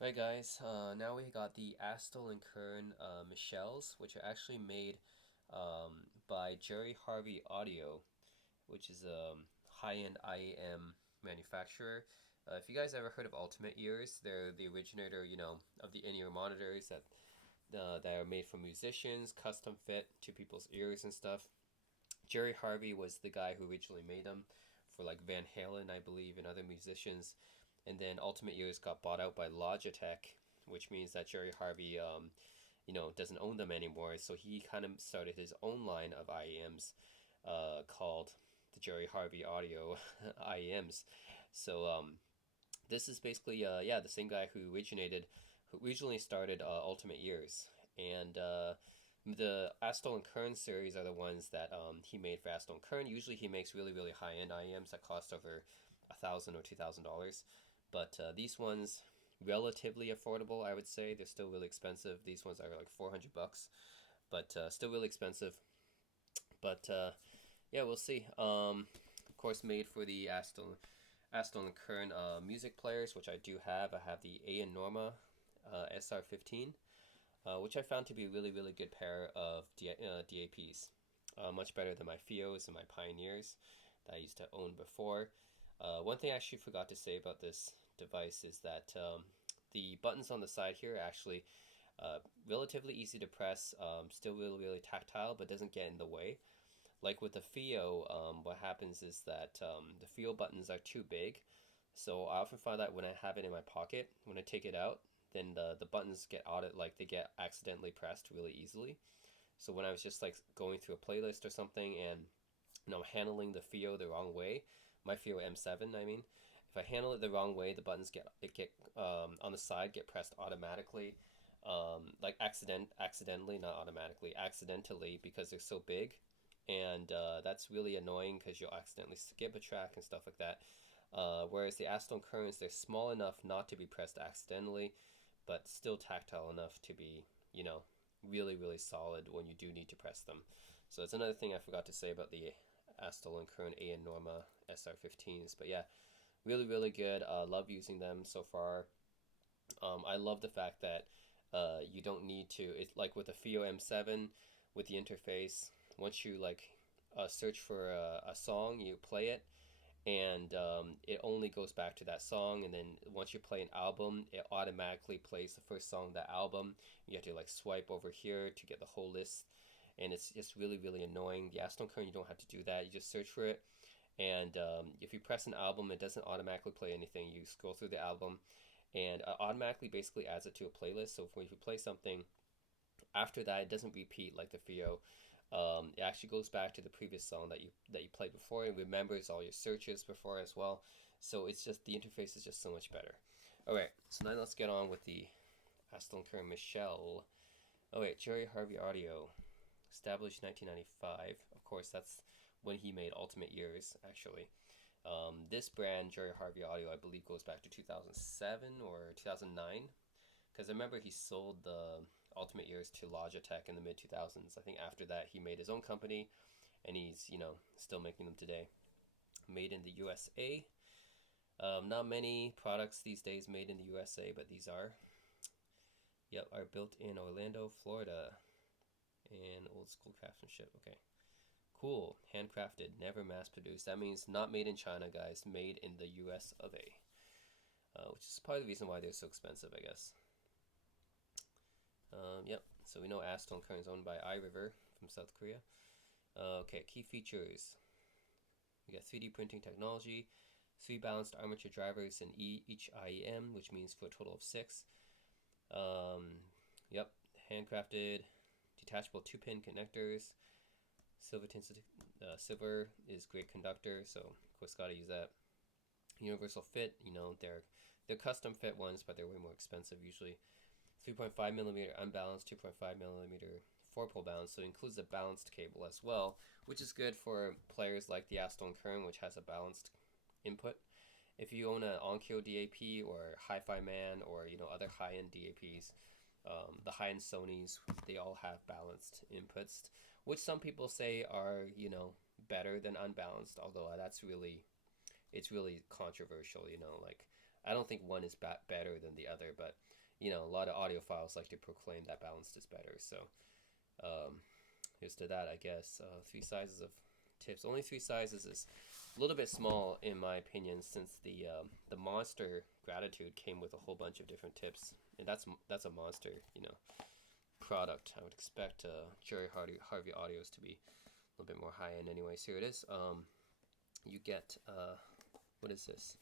Alright guys, now we got the Astell and Kern Michelles, which are actually made by Jerry Harvey Audio, which is a high-end IEM manufacturer. If you guys ever heard of Ultimate Ears, they're the originator, of the in-ear monitors that are made for musicians, custom fit to people's ears and stuff. Jerry Harvey was the guy who originally made them for like Van Halen, I believe, and other musicians. And then Ultimate Ears got bought out by Logitech, which means that Jerry Harvey, doesn't own them anymore. So he kind of started his own line of IEMs, called the Jerry Harvey Audio IEMs. So this is basically, the same guy who originally started Ultimate Ears, and the Astell Kern series are the ones that he made for Astell Kern. Usually he makes really really high end IEMs that cost over $1,000 or $2,000, but these ones relatively affordable. I would say they're still really expensive. These ones are like $400, but still really expensive. But yeah, we'll see. Of course, made for the Astell Kern music players, which I do have. I have the A and Norma SR15, which I found to be a really, really good pair of DAPs. Much better than my Fios and my Pioneers that I used to own before. One thing I actually forgot to say about this device is that the buttons on the side here are actually relatively easy to press, still really, really tactile, but doesn't get in the way. Like with the Fio, what happens is that the Fio buttons are too big. So I often find that when I have it in my pocket, when I take it out, then the buttons get they get accidentally pressed really easily. So when I was just like going through a playlist or something and handling the Fio the wrong way, my Fio M7, I mean, if I handle it the wrong way, the buttons get on the side get pressed automatically, like accidentally, not automatically, accidentally, because they're so big, and that's really annoying because you'll accidentally skip a track and stuff like that. Whereas the Astell Kerns, they're small enough not to be pressed accidentally, but still tactile enough to be, really, really solid when you do need to press them. So that's another thing I forgot to say about the Astell and Kern A and Norma SR15s. But yeah, really, really good. Love using them so far. I love the fact that you don't need to. It's like with the Fio M7 with the interface. Once you search for a song, you play it, and it only goes back to that song. And then once you play an album, it automatically plays the first song of that album. You have to like swipe over here to get the whole list, and it's just really really annoying. The Astell Kern, you don't have to do that. You just search for it, and if you press an album, it doesn't automatically play anything. You scroll through the album, and automatically basically adds it to a playlist. So if you play something after that, it doesn't repeat like the Fio. It actually goes back to the previous song that you played before and remembers all your searches before as well. So it's just the interface is just so much better. All right, so now let's get on with the Astell Kern Michelle. Oh wait, Jerry Harvey Audio, established 1995. Of course, that's when he made Ultimate Ears. Actually, this brand Jerry Harvey Audio, I believe, goes back to 2007 or 2009. Because I remember he sold the Ultimate Ears to Logitech in the mid 2000s. I think after that he made his own company, and he's still making them today. Made in the USA. Not many products these days made in the USA, but these are. Yep, are built in Orlando, Florida, and old school craftsmanship. Okay, cool. Handcrafted, never mass produced. That means not made in China, guys. Made in the US of A. Which is part of the reason why they're so expensive, I guess. Yep, so we know Astell Kern is owned by iRiver from South Korea. Okay, key features. We got 3D printing technology, 3 balanced armature drivers in each IEM, which means for a total of 6. Yep, handcrafted, detachable 2-pin connectors. Silver is great conductor, so of course gotta use that. Universal fit, they're custom fit ones, but they're way more expensive usually. 3.5 millimeter unbalanced, 2.5 millimeter 4-pole balance, so it includes a balanced cable as well, which is good for players like the Astell Kern, which has a balanced input. If you own an Onkyo DAP or Hi-Fi Man or other high-end DAPs, the high-end Sonys, they all have balanced inputs, which some people say are better than unbalanced. Although it's really controversial. Like I don't think one is better than the other, but you know, a lot of audiophiles like to proclaim that balanced is better. So um, here's to that, I guess. Three sizes of tips. Only three sizes is a little bit small in my opinion, since the monster gratitude came with a whole bunch of different tips, and that's a monster, you know, product. I would expect Jerry Harvey audios to be a little bit more high end. Anyways, here it is. You get what is this?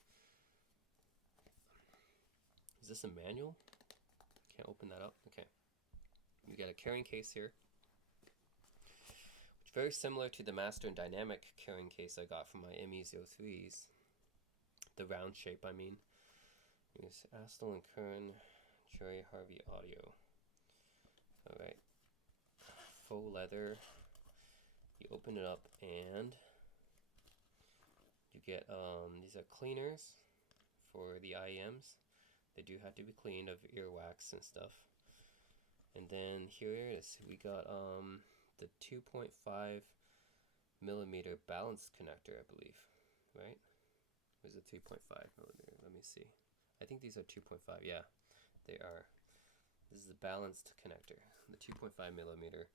Is this a manual? Can't open that up. Okay. You get a carrying case here, which is very similar to the Master and Dynamic carrying case I got from my ME03s. The round shape, I mean. Here's Astell Kern Jerry Harvey audio. Alright. Faux leather. You open it up and you get these are cleaners for the IEMs. They do have to be cleaned of earwax and stuff. And then here it is. We got the 2.5 millimeter balance connector, I believe, right? Where's the 3.5 millimeter? Let me see. I think these are 2.5. Yeah, they are. This is the balanced connector, the 2.5 millimeter.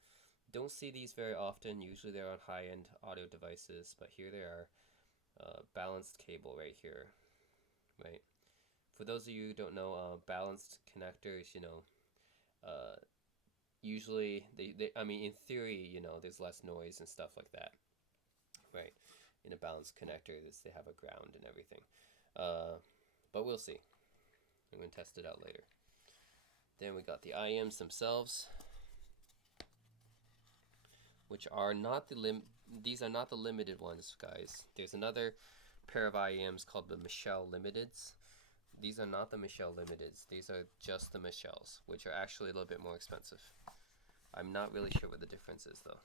Don't see these very often. Usually they're on high-end audio devices, but here they are. Balanced cable right here, right? For those of you who don't know, balanced connectors, you know, usually I mean, in theory, you know, there's less noise and stuff like that, right? In a balanced connector, they have a ground and everything, but we'll see. I'm gonna test it out later. Then we got the IEMs themselves, which are not these are not the limited ones, guys. There's another pair of IEMs called the Michelle Limiteds. These are not the Michelle Limiteds. These are just the Michelles, which are actually a little bit more expensive. I'm not really sure what the difference is, though.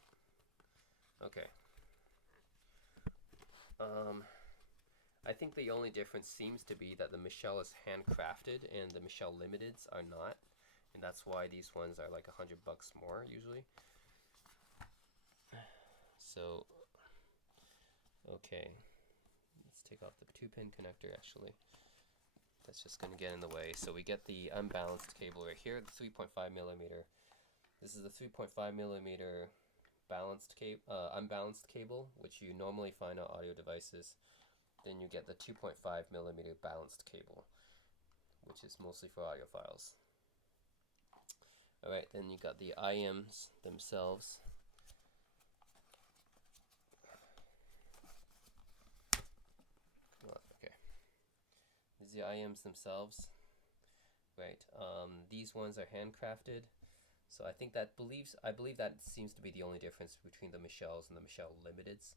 Okay. I think the only difference seems to be that the Michelle is handcrafted and the Michelle Limiteds are not. And that's why these ones are like $100 more usually. So, okay. Let's take off the 2-pin connector actually. That's just going to get in the way. So we get the unbalanced cable right here, the 3.5 millimeter. This is the 3.5 millimeter unbalanced cable, which you normally find on audio devices. Then you get the 2.5 millimeter balanced cable, which is mostly for audiophiles. Alright, then you got the IEMs themselves. Okay. These are the IEMs themselves. Right. These ones are handcrafted. So I think I believe that seems to be the only difference between the Michelles and the Michelle Limiteds.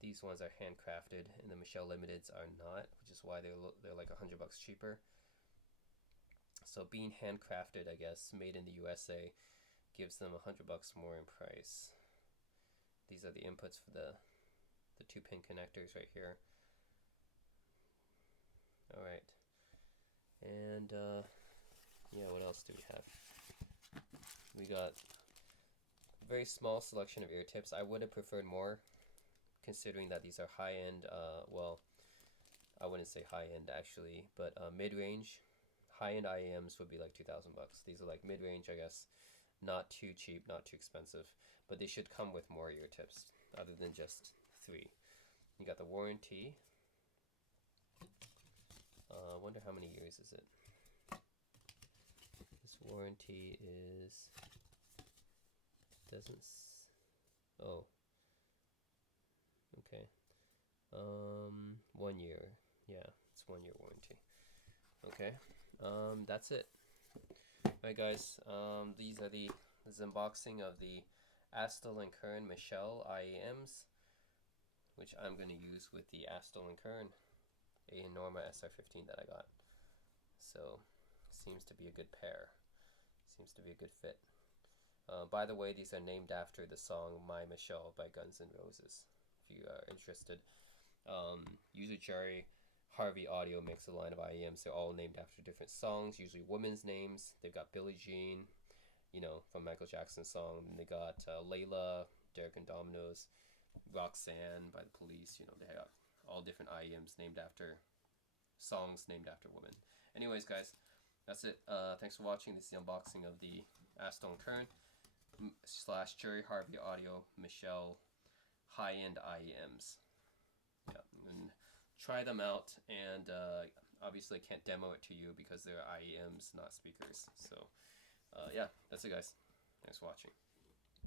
These ones are handcrafted, and the Michelle Limiteds are not, which is why they're like $100 cheaper. So being handcrafted, I guess, made in the USA, gives them $100 more in price. These are the inputs for the 2-pin connectors right here. All right, and yeah, what else do we have? We got a very small selection of ear tips. I would have preferred more, considering that these are high-end, well, I wouldn't say high-end actually, but mid-range. High-end IEMs would be like $2,000. These are like mid-range, I guess. Not too cheap, not too expensive, but they should come with more ear tips other than just 3. You got the warranty. I wonder how many years is it. This warranty is oh, okay. 1 year. Yeah, it's 1 year warranty. Okay. That's it. Alright, guys. This is unboxing of the Astell Kern Michelle IEMs, which I'm going to use with the Astell Kern a Norma SR15 that I got. So, seems to be a good pair. Seems to be a good fit. By the way, these are named after the song My Michelle by Guns N' Roses, if you are interested. Usually Jerry Harvey Audio makes a line of IEMs. They're all named after different songs, usually women's names. They've got Billie Jean, you know, from Michael Jackson's song. And they got Layla, Derek and Dominoes, Roxanne by the Police. You know, they got all different IEMs named after songs named after women. Anyways, guys, that's it. Thanks for watching. This is the unboxing of the Astell Kern / Jerry Harvey Audio Michelle high-end IEMs. Yeah, and try them out. And obviously, I can't demo it to you because they're IEMs, not speakers. So, yeah, that's it, guys. Thanks for watching.